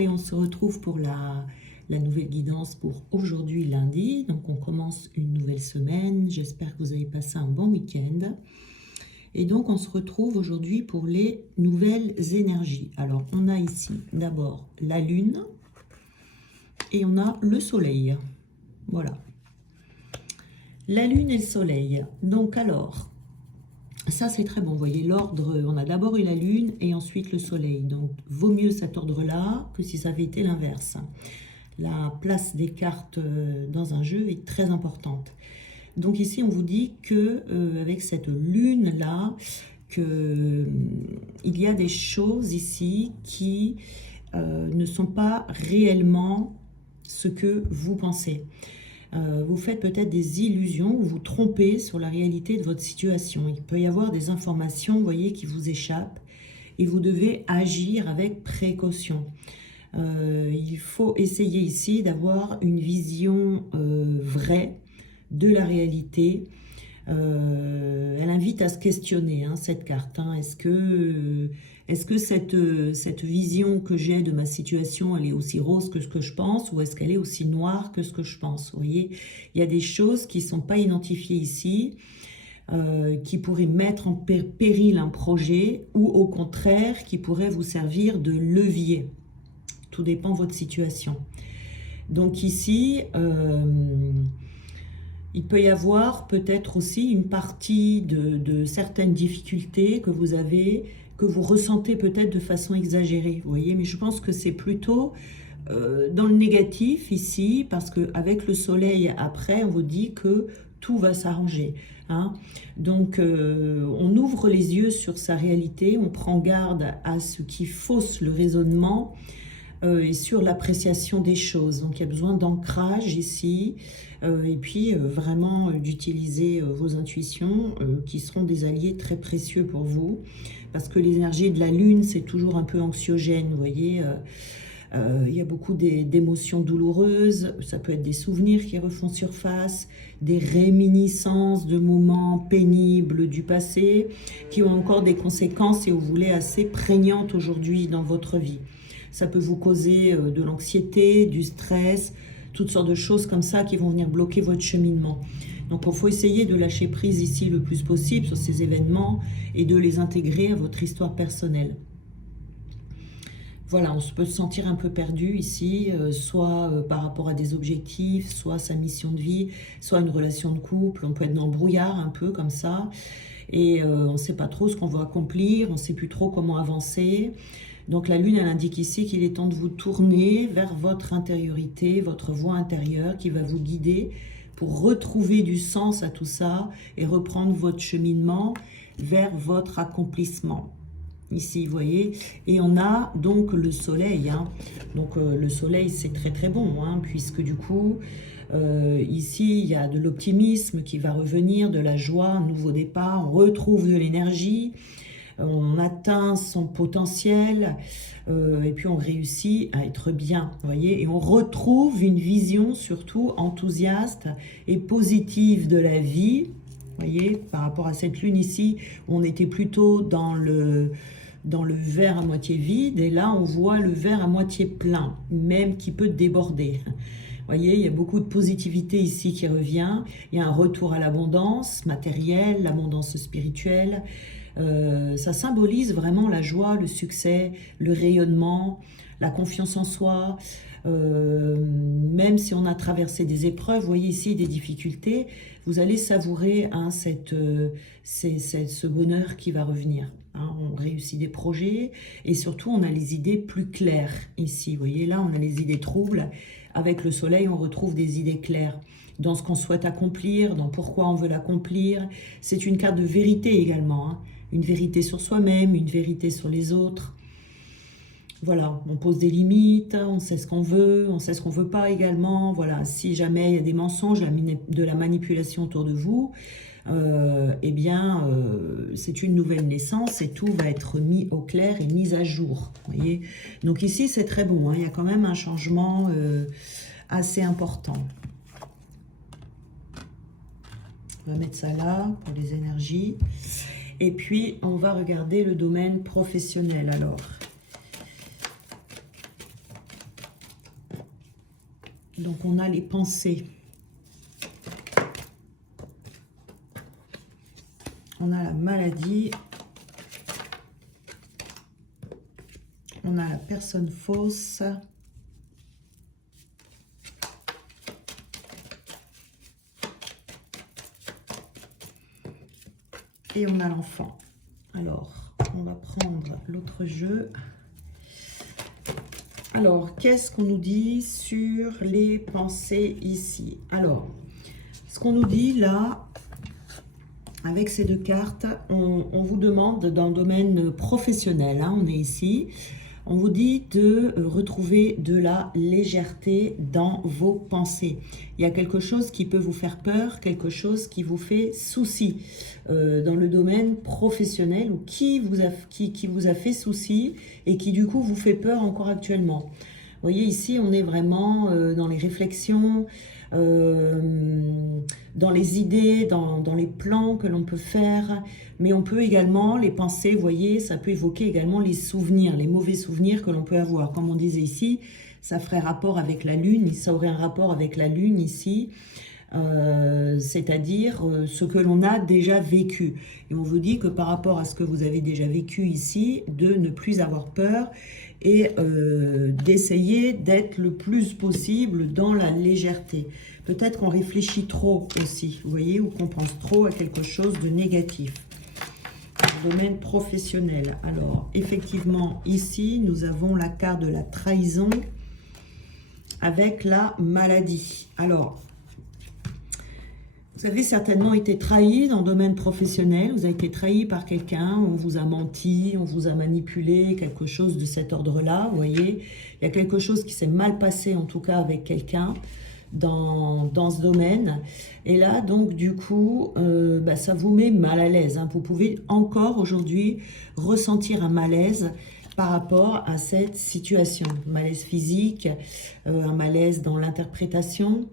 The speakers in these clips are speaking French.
Allez, on se retrouve pour la nouvelle guidance pour aujourd'hui lundi. Donc on commence une nouvelle semaine. J'espère que vous avez passé un bon week-end. Et donc on se retrouve aujourd'hui pour les nouvelles énergies. Alors on a ici d'abord la lune et on a le soleil. Voilà. La lune et le soleil. Donc alors, ça c'est très bon. Vous voyez l'ordre, on a d'abord eu la lune et ensuite le soleil. Donc vaut mieux cet ordre-là que si ça avait été l'inverse. La place des cartes dans un jeu est très importante. Donc ici on vous dit que avec cette lune là, que il y a des choses ici qui ne sont pas réellement ce que vous pensez. Vous faites peut-être des illusions, vous vous trompez sur la réalité de votre situation. Il peut y avoir des informations, vous voyez, qui vous échappent et vous devez agir avec précaution. Il faut essayer ici d'avoir une vision vraie de la réalité. Elle invite à se questionner, hein, cette carte. Hein. Est-ce que cette vision que j'ai de ma situation, elle est aussi rose que ce que je pense, ou est-ce qu'elle est aussi noire que ce que je pense? Vous voyez, il y a des choses qui ne sont pas identifiées ici, qui pourraient mettre en péril un projet, ou au contraire, qui pourraient vous servir de levier. Tout dépend de votre situation. Donc ici, il peut y avoir peut-être aussi une partie de certaines difficultés que vous avez, que vous ressentez peut-être de façon exagérée, vous voyez, mais je pense que c'est plutôt dans le négatif ici, parce qu'avec le soleil après, on vous dit que tout va s'arranger. Hein. Donc on ouvre les yeux sur sa réalité, on prend garde à ce qui fausse le raisonnement, et sur l'appréciation des choses. Donc il y a besoin d'ancrage ici, et puis vraiment d'utiliser vos intuitions qui seront des alliés très précieux pour vous, parce que l'énergie de la lune c'est toujours un peu anxiogène, vous voyez. Il y a beaucoup d'émotions douloureuses, ça peut être des souvenirs qui refont surface, des réminiscences de moments pénibles du passé qui ont encore des conséquences, si vous voulez, assez prégnantes aujourd'hui dans votre vie. Ça peut vous causer de l'anxiété, du stress, toutes sortes de choses comme ça qui vont venir bloquer votre cheminement. Donc il faut essayer de lâcher prise ici le plus possible sur ces événements et de les intégrer à votre histoire personnelle. Voilà, on peut se sentir un peu perdu ici, soit par rapport à des objectifs, soit sa mission de vie, soit une relation de couple. On peut être dans le brouillard un peu comme ça, et on ne sait pas trop ce qu'on va accomplir, on ne sait plus trop comment avancer. Donc la lune, elle indique ici qu'il est temps de vous tourner vers votre intériorité, votre voix intérieure qui va vous guider pour retrouver du sens à tout ça et reprendre votre cheminement vers votre accomplissement. Ici, vous voyez, et on a donc le soleil. Hein. Donc le soleil, c'est très très bon, hein, puisque du coup, ici, il y a de l'optimisme qui va revenir, de la joie, un nouveau départ, on retrouve de l'énergie. On atteint son potentiel et puis on réussit à être bien, vous voyez, et on retrouve une vision surtout enthousiaste et positive de la vie, vous voyez, par rapport à cette lune ici, où on était plutôt dans le verre à moitié vide, et là on voit le verre à moitié plein, même qui peut déborder. Vous voyez, il y a beaucoup de positivité ici qui revient, il y a un retour à l'abondance matérielle, l'abondance spirituelle. Ça symbolise vraiment la joie, le succès, le rayonnement, la confiance en soi. Même si on a traversé des épreuves, vous voyez ici des difficultés, vous allez savourer, hein, ce bonheur qui va revenir. Hein. On réussit des projets et surtout on a les idées plus claires ici. Vous voyez là, on a les idées troubles. Avec le soleil, on retrouve des idées claires dans ce qu'on souhaite accomplir, dans pourquoi on veut l'accomplir. C'est une carte de vérité également, hein. Une vérité sur soi-même, une vérité sur les autres. Voilà, on pose des limites, on sait ce qu'on veut, on sait ce qu'on ne veut pas également. Voilà, si jamais il y a des mensonges, de la manipulation autour de vous, eh bien, c'est une nouvelle naissance et tout va être mis au clair et mis à jour. Voyez. Donc ici, c'est très bon, hein, il y a quand même un changement assez important. On va mettre ça là pour les énergies. Et puis, on va regarder le domaine professionnel alors. Donc on a les pensées. On a la maladie. On a la personne fausse. Et on a l'enfant. Alors, on va prendre l'autre jeu. Alors, qu'est-ce qu'on nous dit sur les pensées ici? Alors, ce qu'on nous dit là, avec ces deux cartes, on vous demande dans le domaine professionnel, hein, on est ici, on vous dit de retrouver de la légèreté dans vos pensées. Il y a quelque chose qui peut vous faire peur, quelque chose qui vous fait souci dans le domaine professionnel ou qui vous a fait souci et qui du coup vous fait peur encore actuellement. Vous voyez ici, on est vraiment dans les réflexions, dans les idées, dans les plans que l'on peut faire, mais on peut également, les pensées, vous voyez, ça peut évoquer également les souvenirs, les mauvais souvenirs que l'on peut avoir. Comme on disait ici, ça ferait rapport avec la Lune, ça aurait un rapport avec la Lune ici, c'est-à-dire ce que l'on a déjà vécu. Et on vous dit que par rapport à ce que vous avez déjà vécu ici, de ne plus avoir peur et d'essayer d'être le plus possible dans la légèreté. Peut-être qu'on réfléchit trop aussi, vous voyez, ou qu'on pense trop à quelque chose de négatif. Dans le domaine professionnel. Alors, effectivement, ici, nous avons la carte de la trahison avec la maladie. Alors, vous avez certainement été trahi dans le domaine professionnel, vous avez été trahi par quelqu'un, on vous a menti, on vous a manipulé, quelque chose de cet ordre-là, vous voyez. Il y a quelque chose qui s'est mal passé, en tout cas avec quelqu'un, dans ce domaine. Et là, donc, du coup, ça vous met mal à l'aise. Hein. Vous pouvez encore aujourd'hui ressentir un malaise par rapport à cette situation. Malaise physique, un malaise dans l'interprétation.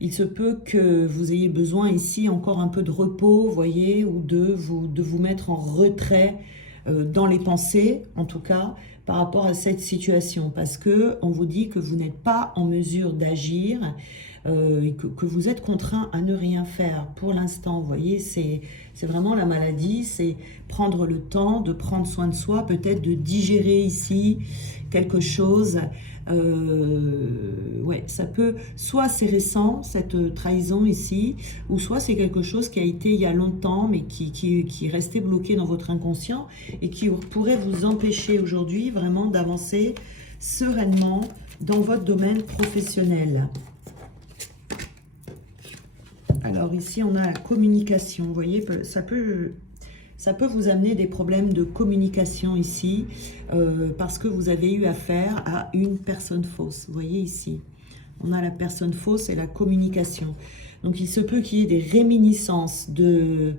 Il se peut que vous ayez besoin ici encore un peu de repos, vous voyez, ou de vous mettre en retrait dans les pensées, en tout cas, par rapport à cette situation. Parce que on vous dit que vous n'êtes pas en mesure d'agir, que vous êtes contraint à ne rien faire pour l'instant. Vous voyez, c'est vraiment la maladie, c'est prendre le temps de prendre soin de soi, peut-être de digérer ici quelque chose. Ouais, ça peut, soit c'est récent, cette trahison ici, ou soit c'est quelque chose qui a été il y a longtemps, mais qui est resté bloqué dans votre inconscient et qui pourrait vous empêcher aujourd'hui vraiment d'avancer sereinement dans votre domaine professionnel. Alors ici, on a la communication. Vous voyez, ça peut vous amener des problèmes de communication ici, parce que vous avez eu affaire à une personne fausse. Vous voyez ici, on a la personne fausse et la communication. Donc il se peut qu'il y ait des réminiscences de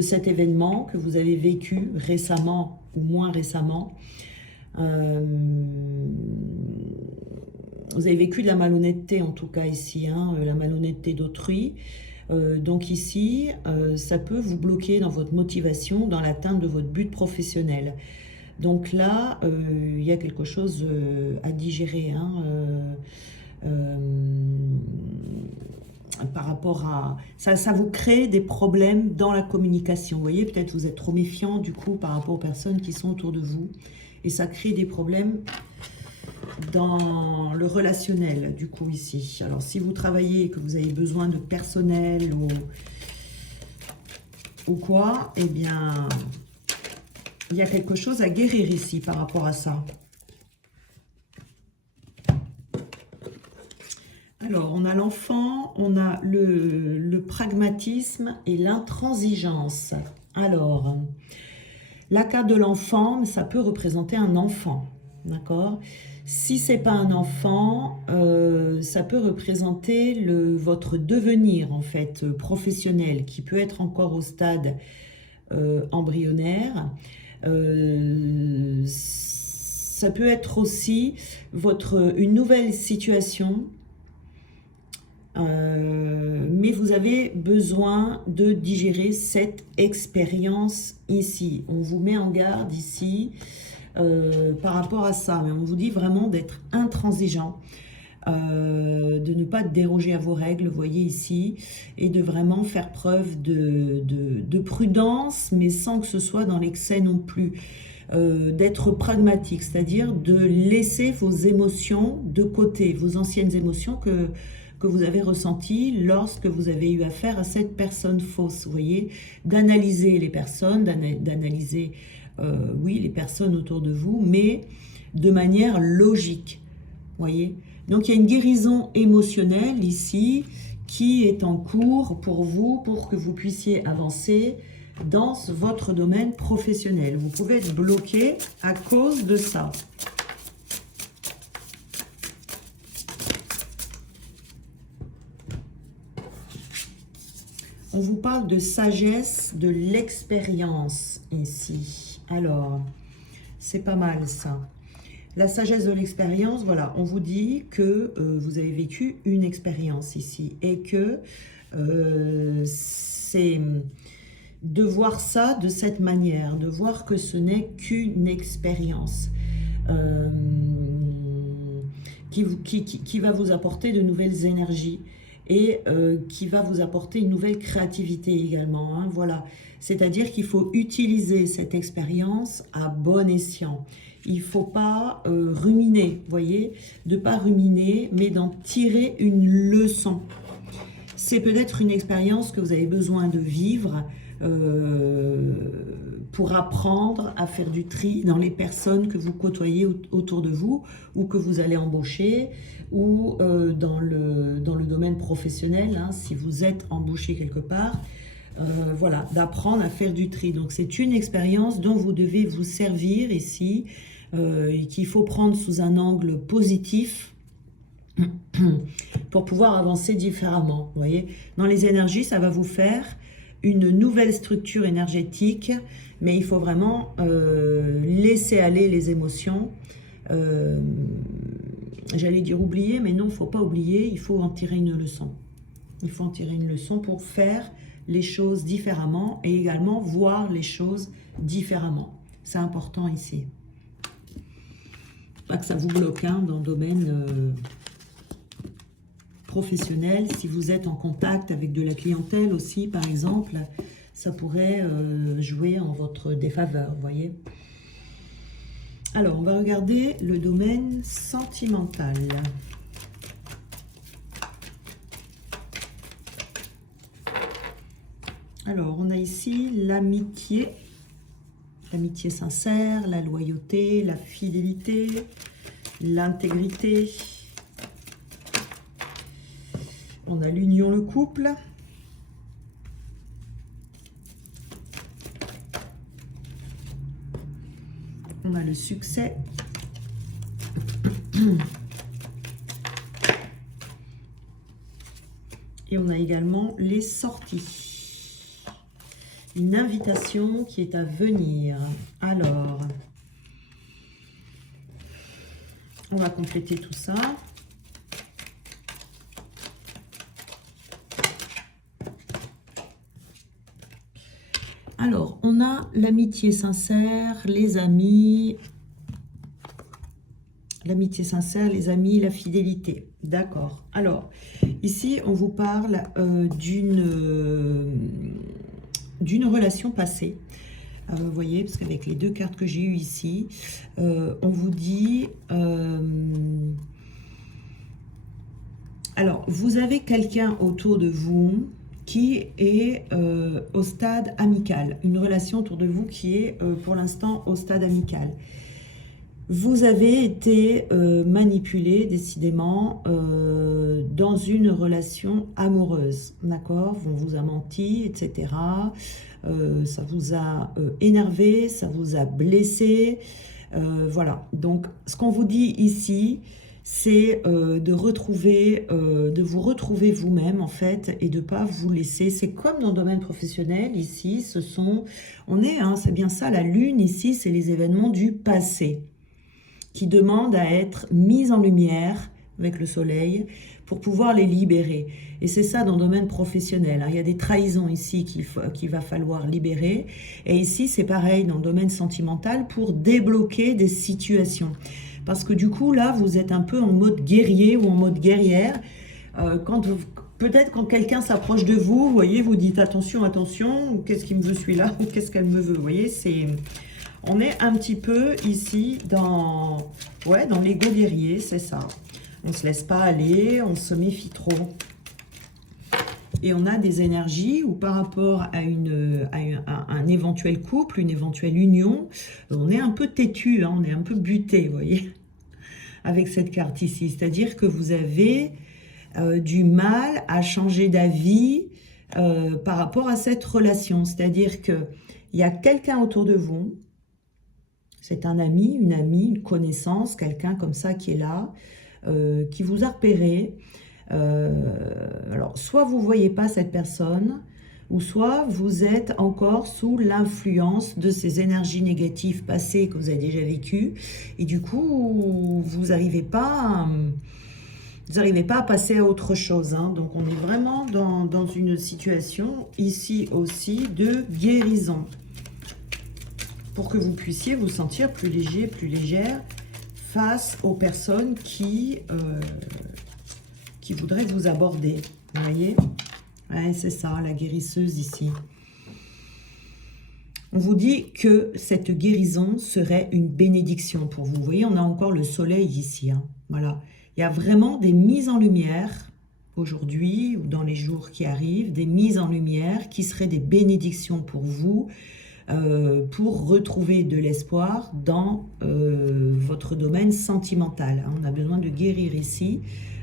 cet événement que vous avez vécu récemment ou moins récemment. Vous avez vécu de la malhonnêteté en tout cas ici, hein, la malhonnêteté d'autrui. Donc ici, ça peut vous bloquer dans votre motivation, dans l'atteinte de votre but professionnel. Donc là, il y a quelque chose à digérer, hein, par rapport à... Ça vous crée des problèmes dans la communication. Vous voyez, peut-être vous êtes trop méfiant du coup par rapport aux personnes qui sont autour de vous. Et ça crée des problèmes dans le relationnel, du coup, ici. Alors, si vous travaillez et que vous avez besoin de personnel ou quoi, eh bien, il y a quelque chose à guérir ici par rapport à ça. Alors, on a l'enfant, on a le pragmatisme et l'intransigeance. Alors, la carte de l'enfant, ça peut représenter un enfant, d'accord ? Si ce n'est pas un enfant, ça peut représenter votre devenir, en fait, professionnel, qui peut être encore au stade embryonnaire. Ça peut être aussi une nouvelle situation, mais vous avez besoin de digérer cette expérience ici. On vous met en garde ici. par rapport à ça. Mais on vous dit vraiment d'être intransigeant, de ne pas déroger à vos règles, vous voyez ici, et de vraiment faire preuve de prudence, mais sans que ce soit dans l'excès non plus. D'être pragmatique, c'est-à-dire de laisser vos émotions de côté, vos anciennes émotions que vous avez ressenties lorsque vous avez eu affaire à cette personne fausse, vous voyez, d'analyser les personnes, d'analyser, oui, les personnes autour de vous, mais de manière logique, vous voyez. Donc il y a une guérison émotionnelle ici qui est en cours pour vous, pour que vous puissiez avancer dans votre domaine professionnel. Vous pouvez être bloqué à cause de ça. On vous parle de sagesse, de l'expérience ici. Alors, c'est pas mal ça. La sagesse de l'expérience, voilà, on vous dit que vous avez vécu une expérience ici et que c'est de voir ça de cette manière, de voir que ce n'est qu'une expérience qui va vous apporter de nouvelles énergies et qui va vous apporter une nouvelle créativité également, hein, voilà. C'est-à-dire qu'il faut utiliser cette expérience à bon escient. Il ne faut pas ruminer, vous voyez, de ne pas ruminer, mais d'en tirer une leçon. C'est peut-être une expérience que vous avez besoin de vivre pour apprendre à faire du tri dans les personnes que vous côtoyez autour de vous ou que vous allez embaucher ou dans le domaine professionnel, hein, si vous êtes embauché quelque part. Voilà, d'apprendre à faire du tri. Donc c'est une expérience dont vous devez vous servir ici et qu'il faut prendre sous un angle positif pour pouvoir avancer différemment. Vous voyez, dans les énergies, ça va vous faire une nouvelle structure énergétique, mais il faut vraiment laisser aller les émotions. J'allais dire oublier, mais non, il ne faut pas oublier, il faut en tirer une leçon. Il faut en tirer une leçon pour faire les choses différemment et également voir les choses différemment. C'est important ici. Pas que ça vous bloque hein, dans le domaine professionnel. Si vous êtes en contact avec de la clientèle aussi, par exemple, ça pourrait jouer en votre défaveur, vous voyez. Alors, on va regarder le domaine sentimental. Alors, on a ici l'amitié sincère, la loyauté, la fidélité, l'intégrité. On a l'union, le couple. On a le succès. Et on a également les sorties. Une invitation qui est à venir. Alors, on va compléter tout ça. Alors, on a l'amitié sincère, les amis, la fidélité. D'accord. Alors, ici, on vous parle d'une relation passée. Vous voyez, parce qu'avec les deux cartes que j'ai eues ici, on vous dit... alors, vous avez quelqu'un autour de vous qui est au stade amical. Une relation autour de vous qui est pour l'instant au stade amical. Vous avez été manipulé décidément dans une relation amoureuse, d'accord? On vous a menti, etc. Ça vous a énervé, ça vous a blessé. Voilà, donc ce qu'on vous dit ici, c'est de vous retrouver vous-même en fait et de ne pas vous laisser. C'est comme dans le domaine professionnel ici, c'est bien ça, la lune ici, c'est les événements du passé qui demandent à être mis en lumière, avec le soleil, pour pouvoir les libérer. Et c'est ça dans le domaine professionnel, hein. Il y a des trahisons ici qu'il va falloir libérer. Et ici, c'est pareil dans le domaine sentimental pour débloquer des situations. Parce que du coup, là, vous êtes un peu en mode guerrier ou en mode guerrière. Peut-être quand quelqu'un s'approche de vous, vous voyez, vous dites attention, attention, qu'est-ce qu'il me veut celui-là ou qu'est-ce qu'elle me veut. Vous voyez, on est un petit peu ici dans l'ego guerrier, c'est ça. On ne se laisse pas aller, on se méfie trop. Et on a des énergies où par rapport à un éventuel couple, une éventuelle union, on est un peu têtu, hein, on est un peu buté, vous voyez, avec cette carte ici. C'est-à-dire que vous avez du mal à changer d'avis par rapport à cette relation. C'est-à-dire qu'il y a quelqu'un autour de vous, c'est un ami, une connaissance, quelqu'un comme ça qui est là, qui vous a repéré. Alors, soit vous ne voyez pas cette personne, ou soit vous êtes encore sous l'influence de ces énergies négatives passées que vous avez déjà vécues, et du coup, vous n'arrivez pas à passer à autre chose, hein. Donc, on est vraiment dans une situation ici aussi de guérison, pour que vous puissiez vous sentir plus léger, plus légère face aux personnes qui voudraient vous aborder. Vous voyez? Ouais, c'est ça, la guérisseuse ici. On vous dit que cette guérison serait une bénédiction pour vous. Vous voyez, on a encore le soleil ici, hein. Voilà. Il y a vraiment des mises en lumière aujourd'hui ou dans les jours qui arrivent, des mises en lumière qui seraient des bénédictions pour vous, pour retrouver de l'espoir dans votre domaine sentimental. On a besoin de guérir ici,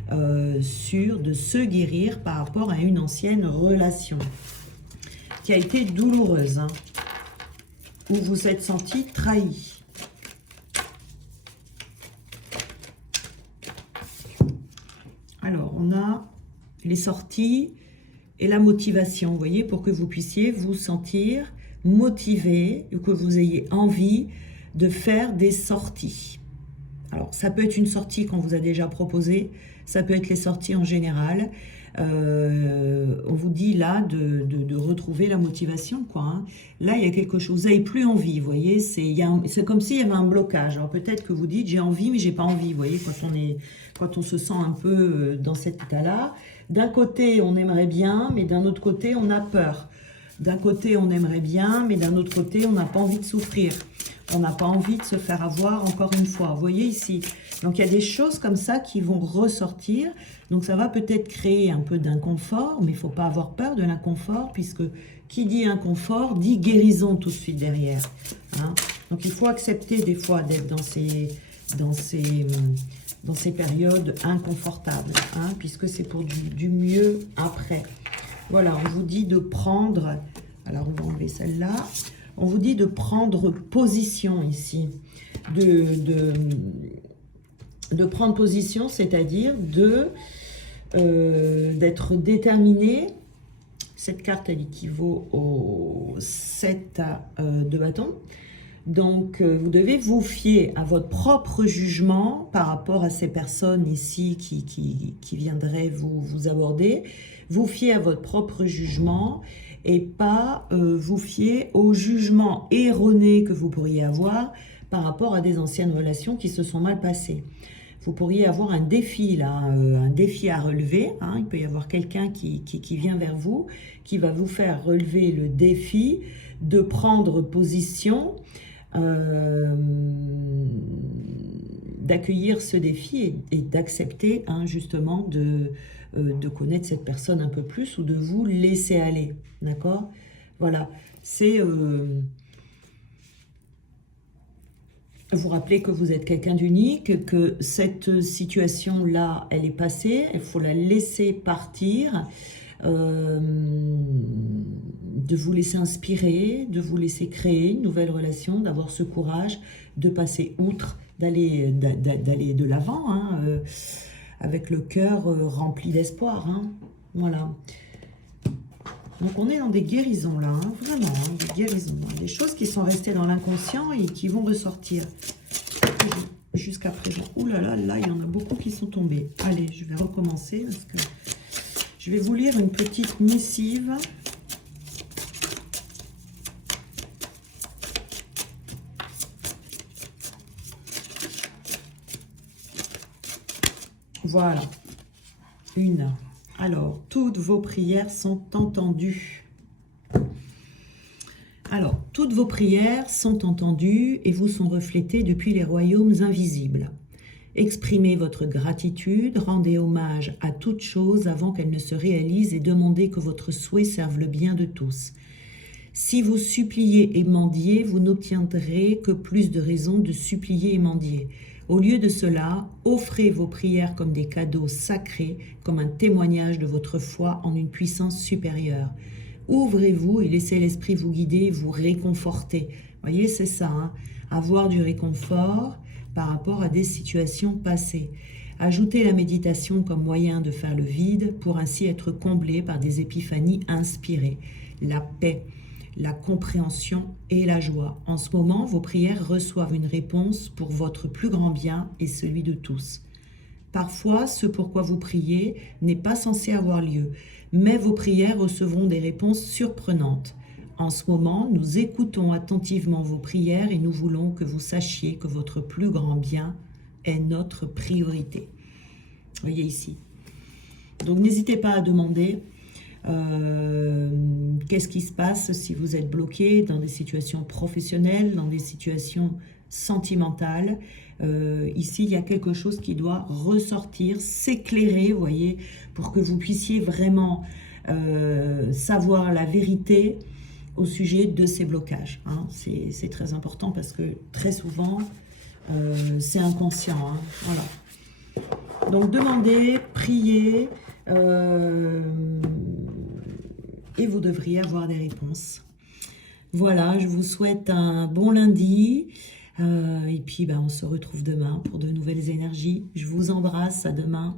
de se guérir par rapport à une ancienne relation qui a été douloureuse, hein, où vous êtes senti trahi. Alors, on a les sorties et la motivation, vous voyez, pour que vous puissiez vous sentir motivé, ou que vous ayez envie de faire des sorties. Alors, ça peut être une sortie qu'on vous a déjà proposée, ça peut être les sorties en général. On vous dit là de retrouver la motivation, quoi, hein. Là, il y a quelque chose, vous n'avez plus envie, vous voyez, c'est comme s'il y avait un blocage. Alors peut-être que vous dites, j'ai envie, mais j'ai pas envie, vous voyez, quand on se sent un peu dans cet état-là. D'un côté, on aimerait bien, mais d'un autre côté, on a peur. D'un côté, on aimerait bien, mais d'un autre côté, on n'a pas envie de souffrir. On n'a pas envie de se faire avoir encore une fois. Vous voyez ici. Donc, il y a des choses comme ça qui vont ressortir. Donc, ça va peut-être créer un peu d'inconfort, mais il ne faut pas avoir peur de l'inconfort, puisque qui dit inconfort dit guérison tout de suite derrière, hein. Donc, il faut accepter des fois d'être dans ces périodes inconfortables, hein, puisque c'est pour du mieux après. Voilà, on vous dit de prendre, alors on va enlever celle-là, on vous dit de prendre position ici, de prendre position, c'est-à-dire d'être déterminé. Cette carte, elle équivaut au 7 de bâton. Donc, vous devez vous fier à votre propre jugement par rapport à ces personnes ici qui viendraient vous aborder. Vous fier à votre propre jugement et pas vous fier au jugement erroné que vous pourriez avoir par rapport à des anciennes relations qui se sont mal passées. Vous pourriez avoir un défi là, un défi à relever, hein. Il peut y avoir quelqu'un qui vient vers vous, qui va vous faire relever le défi de prendre position, d'accueillir ce défi et d'accepter, hein, justement de connaître cette personne un peu plus ou de vous laisser aller, d'accord? Voilà, c'est vous rappelez que vous êtes quelqu'un d'unique, que cette situation-là, elle est passée, il faut la laisser partir, de vous laisser inspirer, de vous laisser créer une nouvelle relation, d'avoir ce courage de passer outre, d'aller de l'avant, hein, avec le cœur rempli d'espoir, hein. Voilà. Donc on est dans des guérisons là, hein, vraiment, hein, des guérisons, hein, des choses qui sont restées dans l'inconscient et qui vont ressortir. jusqu'à présent. Ouh là là, là, il y en a beaucoup qui sont tombés. Allez, je vais recommencer parce que je vais vous lire une petite missive. Voilà. Une. Alors, toutes vos prières sont entendues. Alors, toutes vos prières sont entendues et vous sont reflétées depuis les royaumes invisibles. Exprimez votre gratitude, rendez hommage à toute chose avant qu'elle ne se réalise et demandez que votre souhait serve le bien de tous. Si vous suppliez et mendiez, vous n'obtiendrez que plus de raisons de supplier et mendier. Au lieu de cela, offrez vos prières comme des cadeaux sacrés, comme un témoignage de votre foi en une puissance supérieure. Ouvrez-vous et laissez l'esprit vous guider, vous réconforter. Vous voyez, c'est ça, hein, avoir du réconfort par rapport à des situations passées. Ajoutez la méditation comme moyen de faire le vide pour ainsi être comblé par des épiphanies inspirées. La paix, la compréhension et la joie. En ce moment, vos prières reçoivent une réponse pour votre plus grand bien et celui de tous. Parfois, ce pourquoi vous priez n'est pas censé avoir lieu, mais vos prières recevront des réponses surprenantes. En ce moment, nous écoutons attentivement vos prières et nous voulons que vous sachiez que votre plus grand bien est notre priorité. Vous voyez ici. Donc, n'hésitez pas à demander qu'est-ce qui se passe si vous êtes bloqué dans des situations professionnelles, dans des situations sentimentales. Ici, il y a quelque chose qui doit ressortir, s'éclairer, vous voyez, pour que vous puissiez vraiment savoir la vérité au sujet de ces blocages. Hein. C'est très important parce que très souvent, c'est inconscient. Hein. Voilà. Donc, demandez, priez, et vous devriez avoir des réponses. Voilà, je vous souhaite un bon lundi. Et puis, on se retrouve demain pour de nouvelles énergies. Je vous embrasse, à demain.